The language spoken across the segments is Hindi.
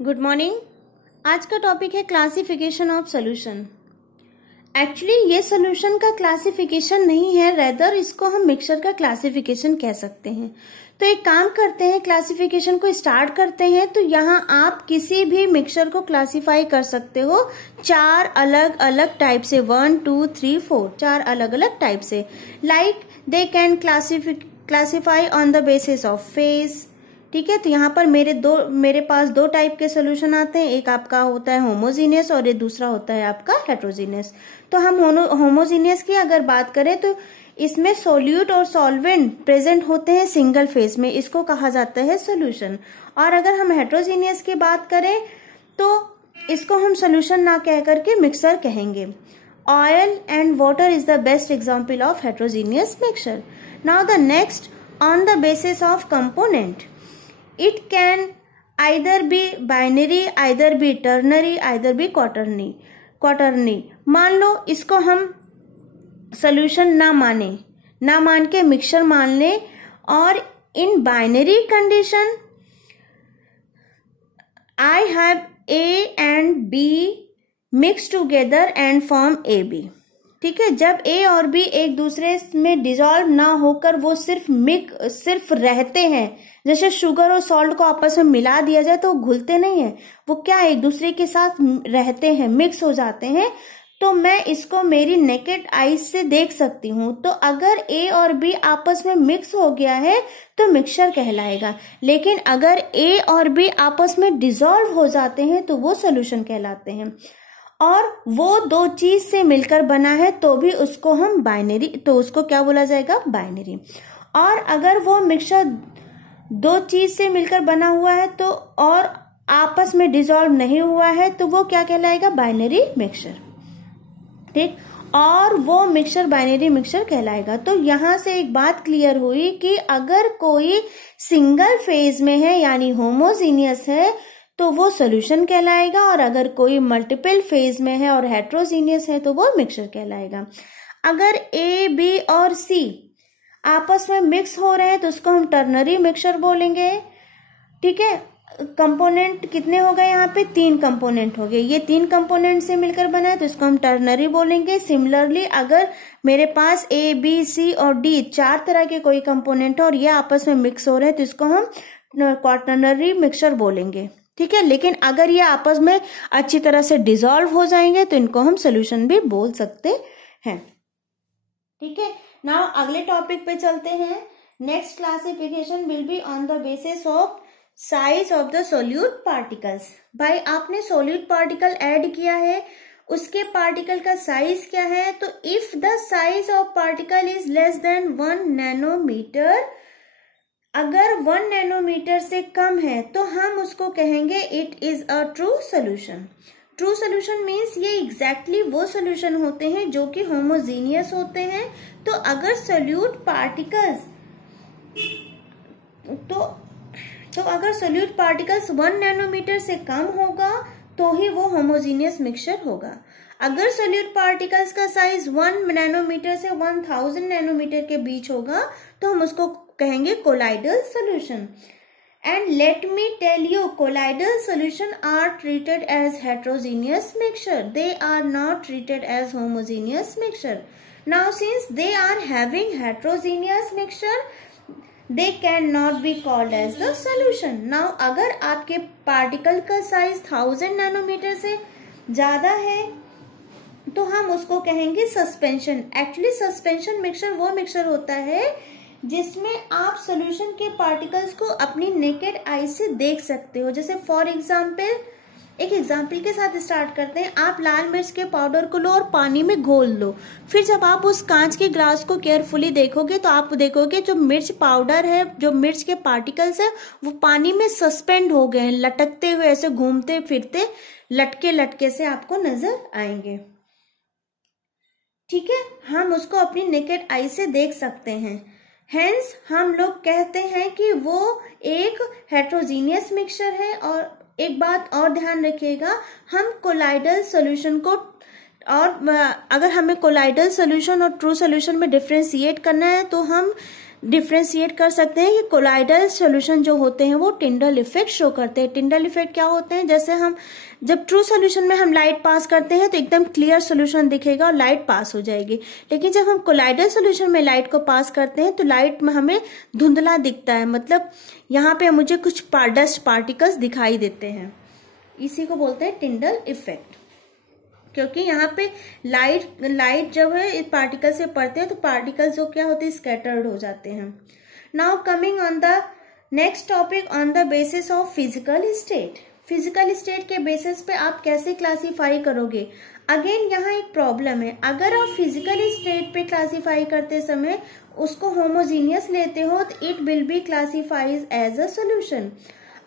Good morning. आज का टॉपिक है क्लासिफिकेशन ऑफ सॉल्यूशन। एक्चुअली ये सॉल्यूशन का क्लासिफिकेशन नहीं है, रेदर इसको हम मिक्सचर का क्लासिफिकेशन कह सकते हैं। तो एक काम करते हैं, क्लासिफिकेशन को स्टार्ट करते हैं। तो यहाँ आप किसी भी मिक्सचर को क्लासिफाई कर सकते हो चार अलग अलग टाइप से, 1 2 3 4, चार अलग अलग टाइप से। Like they can classify on the basis of phase. ठीक है, तो यहाँ पर मेरे पास दो टाइप के सोल्यूशन आते हैं। एक आपका होता है होमोजीनियस और एक दूसरा होता है आपका हेट्रोजीनियस। तो हम होमोजीनियस की अगर बात करें तो इसमें सोल्यूट और सॉल्वेंट प्रेजेंट होते हैं सिंगल फेज में, इसको कहा जाता है सोल्यूशन। और अगर हम हेट्रोजीनियस की बात करें तो इसको हम सोल्यूशन ना कह करके मिक्सर कहेंगे। Oil and water is the best example of heterogeneous mixture. Now the next, on the basis of component, it can either be binary, either be ternary, either be quaternary। मान लो इसको हम सॉल्यूशन ना मान के मिक्सचर मान लें, और in binary condition I have A and B mixed together and form AB। ठीक है, जब ए और बी एक दूसरे में डिसॉल्व ना होकर वो सिर्फ रहते हैं, जैसे शुगर और सॉल्ट को आपस में मिला दिया जाए तो वो घुलते नहीं है, वो क्या एक दूसरे के साथ रहते हैं, मिक्स हो जाते हैं। तो मैं इसको मेरी नेकेड आईज से देख सकती हूँ। तो अगर ए और बी आपस में मिक्स हो गया है तो मिक्सचर कहलाएगा, लेकिन अगर ए और बी आपस में डिसॉल्व हो जाते हैं तो वो सोल्यूशन कहलाते हैं। और वो दो चीज से मिलकर बना है तो भी उसको हम बाइनरी, तो उसको क्या बोला जाएगा, बाइनरी। और अगर वो मिक्सचर दो चीज से मिलकर बना हुआ है तो और आपस में डिसॉल्व नहीं हुआ है तो वो क्या कहलाएगा, बाइनरी मिक्सचर। ठीक, और वो मिक्सचर बाइनरी मिक्सचर कहलाएगा। तो यहां से एक बात क्लियर हुई कि अगर कोई सिंगल फेज में है यानी होमोजीनियस है तो वो सोल्यूशन कहलाएगा, और अगर कोई मल्टीपल फेज में है और हेट्रोजीनियस है तो वो मिक्सचर कहलाएगा। अगर ए बी और सी आपस में मिक्स हो रहे हैं तो उसको हम टर्नरी मिक्सचर बोलेंगे। ठीक है, कंपोनेंट कितने हो गए, यहाँ पे 3 कंपोनेंट हो गए, ये 3 कंपोनेंट से मिलकर बना है तो इसको हम टर्नरी बोलेंगे। सिमिलरली अगर मेरे पास ए बी सी और डी 4 तरह के कोई कंपोनेंट और ये आपस में मिक्स हो रहे हैं तो इसको हम क्वाटर्नरी मिक्सचर बोलेंगे। ठीक है, लेकिन अगर ये आपस में अच्छी तरह से डिसॉल्व हो जाएंगे तो इनको हम सोल्यूशन भी बोल सकते हैं। ठीक है, नाउ अगले टॉपिक पे चलते हैं। Next classification will be on the basis of size of the solute particles. भाई आपने सोल्यूट पार्टिकल ऐड किया है, उसके पार्टिकल का साइज क्या है, तो if the size of particle is less than 1 nanometer, अगर 1 नैनोमीटर से कम है तो हम उसको कहेंगे it is a true solution. True solution means ये एग्जैक्टली वो सोल्यूशन होते हैं जो कि होमोजीनियस होते हैं। तो अगर सोल्यूट पार्टिकल्स अगर सोल्यूट पार्टिकल्स 1 नैनोमीटर से कम होगा तो ही वो होमोजीनियस मिक्सचर होगा। अगर सोल्यूट पार्टिकल्स का साइज 1 नैनोमीटर से 1000 नैनोमीटर के बीच होगा तो हम उसको कहेंगे colloidal solution. And let me tell you, colloidal solution are treated as heterogeneous mixture, they are not treated as homogeneous mixture. Now since they are having heterogeneous mixture, they cannot be called as the solution। now अगर आपके पार्टिकल का साइज 1000 नैनोमीटर से ज्यादा है तो हम उसको कहेंगे सस्पेंशन। एक्चुअली सस्पेंशन मिक्सचर वो मिक्सचर होता है जिसमें आप सोल्यूशन के पार्टिकल्स को अपनी नेकेड आई से देख सकते हो। जैसे फॉर एग्जाम्पल, एक एग्जाम्पल के साथ स्टार्ट करते हैं। आप लाल मिर्च के पाउडर को लो और पानी में घोल लो, फिर जब आप उस कांच के ग्लास को केयरफुली देखोगे तो आप देखोगे जो मिर्च पाउडर है, जो मिर्च के पार्टिकल्स है वो पानी में सस्पेंड हो गए हैं, लटकते हुए ऐसे घूमते फिरते लटके लटके से आपको नजर आएंगे। ठीक है, हम उसको अपनी नेकेड आई से देख सकते हैं। हेंस हम लोग कहते हैं कि वो एक हेट्रोजीनियस मिक्सचर है। और एक बात और ध्यान रखिएगा, हम कोलाइडल सॉल्यूशन को, और अगर हमें कोलाइडल सॉल्यूशन और ट्रू सॉल्यूशन में डिफरेंशिएट करना है तो हम डिफ्रेंशिएट कर सकते हैं कि कोलाइडल सॉल्यूशन जो होते हैं वो टिंडल इफेक्ट शो करते हैं। टिंडल इफेक्ट क्या होते हैं, जैसे हम जब ट्रू सॉल्यूशन में हम लाइट पास करते हैं तो एकदम क्लियर सॉल्यूशन दिखेगा और लाइट पास हो जाएगी, लेकिन जब हम कोलाइडल सॉल्यूशन में लाइट को पास करते हैं तो लाइट में हमें धुंधला दिखता है, मतलब यहाँ पे मुझे कुछ डस्ट पार्टिकल्स दिखाई देते हैं। इसी को बोलते हैं टिंडल इफेक्ट, क्योंकि यहाँ पे लाइट जब है पार्टिकल से पड़ते हैं तो पार्टिकल्स जो क्या होते हैं, स्कैटर्ड हो जाते हैं। Now coming on the next topic, on the basis of physical state. Physical state के बेसिस पे आप कैसे क्लासीफाई करोगे। अगेन यहाँ एक प्रॉब्लम है, अगर आप फिजिकल स्टेट पे क्लासीफाई करते समय उसको होमोजीनियस लेते हो तो it will be classified as a solution.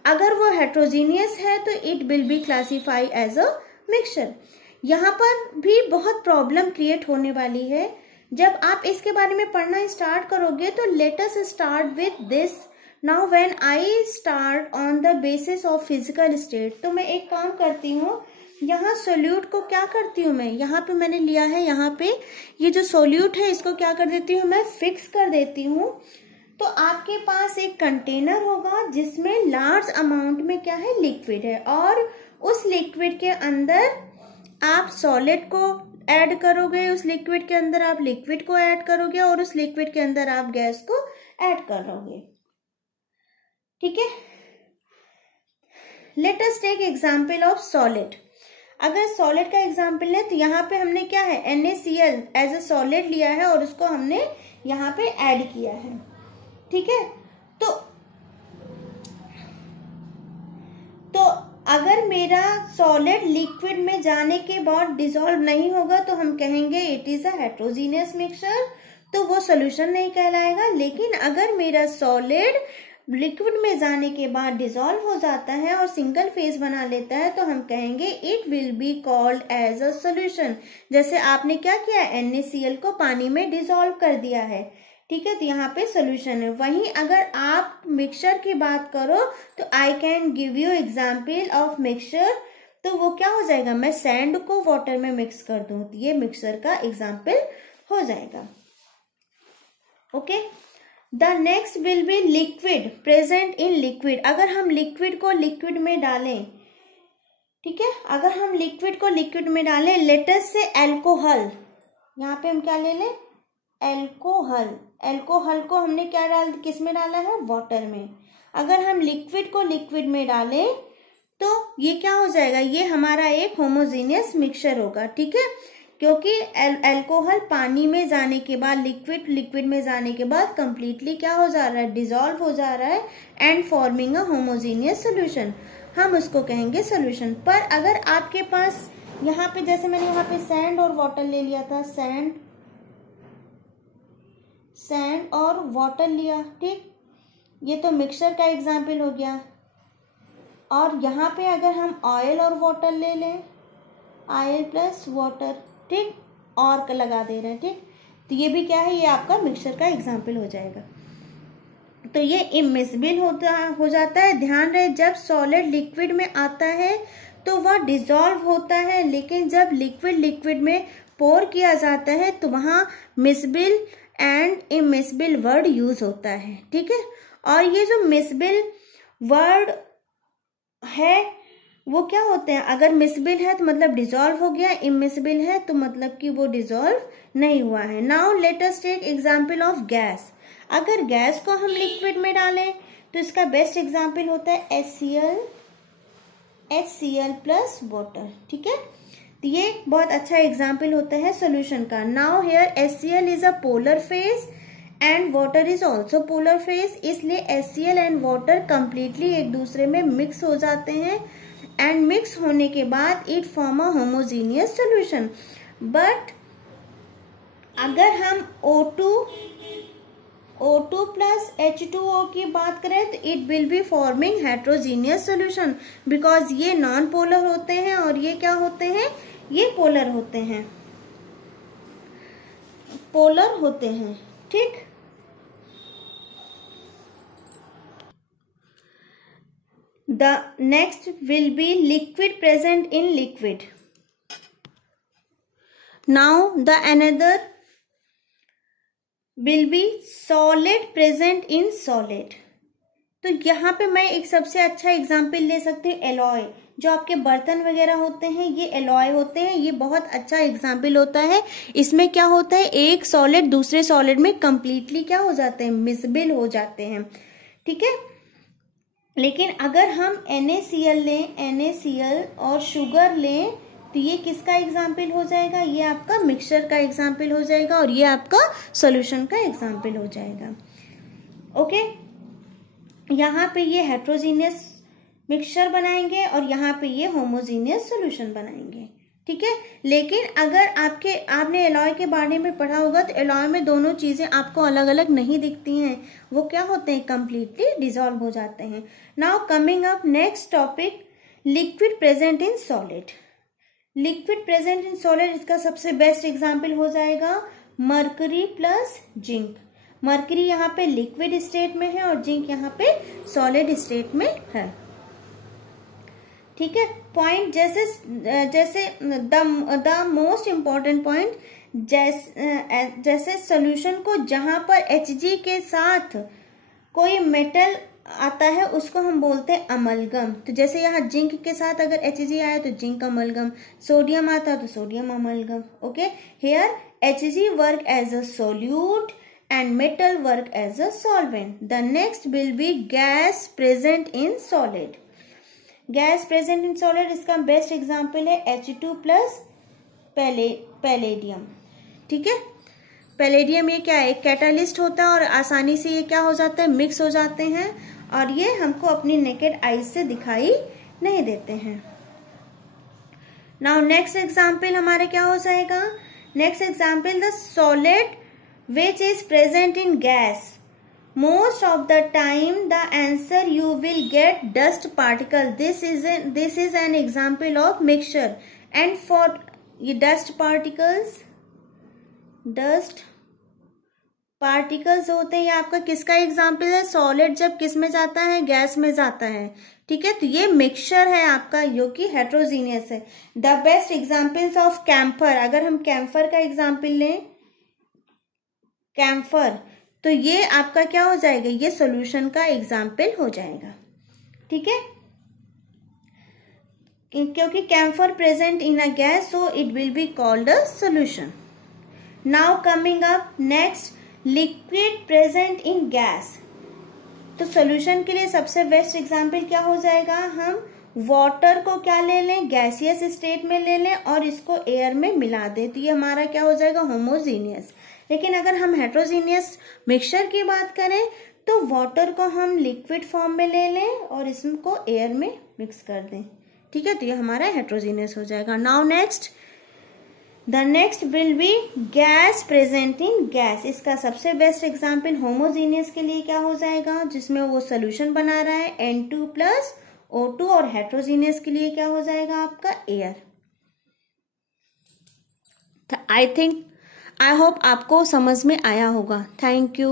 अगर वो हेट्रोजीनियस है तो it will be classified as a mixture. यहाँ पर भी बहुत प्रॉब्लम क्रिएट होने वाली है। जब आप इसके बारे में पढ़ना स्टार्ट करोगे तो let us start with this. Now when I start on the basis of physical state, तो मैं एक काम करती हूँ, यहाँ सोल्यूट को क्या करती हूँ मैं, यहाँ पे मैंने लिया है, यहाँ पे ये जो सोल्यूट है इसको क्या कर देती हूँ मैं, फिक्स कर देती हूँ। तो आपके पास एक कंटेनर होगा जिसमें लार्ज अमाउंट में क्या है, लिक्विड है, और उस लिक्विड के अंदर आप सॉलिड को ऐड करोगे, उस लिक्विड के अंदर आप लिक्विड को ऐड करोगे, और उस लिक्विड के अंदर आप गैस को ऐड करोगे। ठीक है, let us take example of solid. अगर सॉलिड का एग्जांपल ले तो यहाँ पे हमने क्या है, NaCl एज अ सॉलिड लिया है और उसको हमने यहाँ पे ऐड किया है। ठीक है, तो अगर मेरा सॉलिड लिक्विड में जाने के बाद डिसॉल्व नहीं होगा तो हम कहेंगे it is a heterogeneous mixture, तो वो सॉल्यूशन नहीं कहलाएगा। लेकिन अगर मेरा सॉलिड लिक्विड में जाने के बाद डिसॉल्व हो जाता है और सिंगल फेज बना लेता है तो हम कहेंगे it will be called as a solution. जैसे आपने क्या किया, NaCl को पानी में डिसॉल्व कर दिया है। ठीक है, तो यहाँ पे सॉल्यूशन है। वहीं अगर आप मिक्सचर की बात करो तो I can give you example of mixture, तो वो क्या हो जाएगा, मैं सैंड को वाटर में मिक्स कर दूं तो ये मिक्सचर का एग्जाम्पल हो जाएगा। Okay, the next will be liquid present in liquid. अगर हम लिक्विड को लिक्विड में डालें, ठीक है, अगर हम लिक्विड को लिक्विड में डालें, लेटस से एल्कोहल, यहाँ पे हम क्या ले लें, एल्कोहल। एल्कोहल को हमने क्या किस में डाला है, वाटर में। अगर हम लिक्विड को लिक्विड में डालें तो ये क्या हो जाएगा, ये हमारा एक होमोजीनियस मिक्सचर होगा। ठीक है, क्योंकि एल्कोहल पानी में जाने के बाद, लिक्विड में जाने के बाद कंप्लीटली क्या हो जा रहा है, डिसॉल्व हो जा रहा है and forming a homogeneous solution, हम उसको कहेंगे सॉल्यूशन। पर अगर आपके पास यहाँ पे, जैसे मैंने यहाँ पे सैंड और वाटर ले लिया था, सैंड और वाटर लिया, ठीक, ये तो मिक्सचर का एग्जाम्पल हो गया। और यहाँ पे अगर हम ऑयल और वाटर ले लें, ऑयल प्लस वाटर, ठीक, और लगा दे रहे हैं, ठीक, तो ये भी क्या है, ये आपका मिक्सचर का एग्जाम्पल हो जाएगा। तो ये इमिसिबल हो जाता है। ध्यान रहे, जब सॉलिड लिक्विड में आता है तो वह डिसॉल्व होता है, लेकिन जब लिक्विड में पोर किया जाता है तो वहाँ miscible and immiscible word use होता है। ठीक है, और ये जो मिसिबल वर्ड है वो क्या होते हैं, अगर मिसिबल है तो मतलब डिसॉल्व हो गया, इमिसिबल है तो मतलब कि वो डिसॉल्व नहीं हुआ है। Now let us take example of gas. अगर गैस को हम लिक्विड में डालें तो इसका बेस्ट एग्जांपल होता है HCl प्लस वाटर। ठीक है, तो ये बहुत अच्छा एग्जाम्पल होता है सोल्यूशन का। Now here HCl is a polar phase and water is also polar phase, इसलिए HCl एंड वाटर कंप्लीटली एक दूसरे में मिक्स हो जाते हैं एंड मिक्स होने के बाद it form a homogeneous solution. But अगर हम O2 प्लस H2O की बात करें तो it will be forming heterogeneous solution, because ये नॉन पोलर होते हैं और ये क्या होते हैं, ये पोलर होते हैं, ठीक। The next will be liquid present in liquid. Now the another will be solid present in solid. तो यहाँ पे मैं एक सबसे अच्छा एग्जाम्पल ले सकती हूँ एलॉय। जो आपके बर्तन वगैरह होते हैं ये एलॉय होते हैं, ये बहुत अच्छा एग्जाम्पल होता है। इसमें क्या होता है, एक सॉलिड दूसरे सॉलिड में कंप्लीटली क्या हो जाते हैं, मिसबिल हो जाते हैं, ठीक है। लेकिन अगर हम NaCl लें, NaCl और शुगर लें, तो ये किसका एग्जाम्पल हो जाएगा, ये आपका मिक्सचर का एग्जाम्पल हो जाएगा और ये आपका सॉल्यूशन का एग्जाम्पल हो जाएगा। ओके, यहाँ पे ये हेट्रोजीनियस मिक्सचर बनाएंगे और यहाँ पे ये होमोजीनियस सॉल्यूशन बनाएंगे, ठीक है। लेकिन अगर आपने एलॉय के बारे में पढ़ा होगा तो एलॉय में दोनों चीजें आपको अलग अलग नहीं दिखती हैं, वो क्या होते हैं, कंप्लीटली डिसॉल्व हो जाते हैं। Now coming up next topic, liquid present in solid. Liquid present in solid, इसका सबसे बेस्ट एग्जाम्पल हो जाएगा मरकरी प्लस जिंक। मरकरी यहाँ पे लिक्विड स्टेट में है और जिंक यहाँ पे सॉलिड स्टेट में है, ठीक है। पॉइंट जैसे द मोस्ट इम्पॉर्टेंट पॉइंट, जैसे सोल्यूशन को जहां पर Hg के साथ कोई मेटल आता है उसको हम बोलते हैं अमलगम। तो जैसे यहाँ जिंक के साथ अगर Hg आया तो जिंक अमलगम, सोडियम आता है तो sodium amalgam. Okay, here Hg work as a solute and metal work as a solvent. The next will be gas present in solid. Gas present in solid, इसका बेस्ट एग्जाम्पल है H2 प्लस पैलेडियम, ठीक है। पैलेडियम ये क्या है, एक कैटालिस्ट होता है और आसानी से ये क्या हो जाता है, मिक्स हो जाते हैं और ये हमको अपनी नेकेड आईज से दिखाई नहीं देते हैं। नाउ नेक्स्ट एग्जाम्पल हमारे क्या हो जाएगा, next example the solid which is present in gas. Most of the time the answer you will get dust particle. This is an example of mixture. And for dust particles होते हैं, ये आपका किसका एग्जाम्पल है, सॉलिड जब किस में जाता है, गैस में जाता है, ठीक है। तो ये मिक्सचर है आपका जो कि हेट्रोजीनियस है। The best examples of camphor, अगर हम कैम्फर का एग्जाम्पल लें, कैम्फर, तो ये आपका क्या हो जाएगा, ये सॉल्यूशन का एग्जाम्पल हो जाएगा, ठीक है। क्योंकि camphor present in a gas so it will be called a solution. Now coming up next, liquid present in gas. तो सॉल्यूशन के लिए सबसे बेस्ट एग्जाम्पल क्या हो जाएगा, हम वाटर को क्या ले लें, गैसियस स्टेट में ले लें और इसको एयर में मिला दें, तो ये हमारा क्या हो जाएगा, होमोजीनियस। लेकिन अगर हम हेट्रोजीनियस मिक्सचर की बात करें तो वाटर को हम लिक्विड फॉर्म में ले लें और इसको एयर में मिक्स कर दें, ठीक है। तो ये हमारा हेट्रोजीनियस हो जाएगा। Now next, the next will be gas present in gas. इसका सबसे बेस्ट एग्जाम्पल होमोजीनियस के लिए क्या हो जाएगा, जिसमें वो सोल्यूशन बना रहा है N2 प्लस O2 और हेट्रोजीनियस के लिए क्या हो जाएगा आपका एयर। आई होप आपको समझ में आया होगा। Thank you.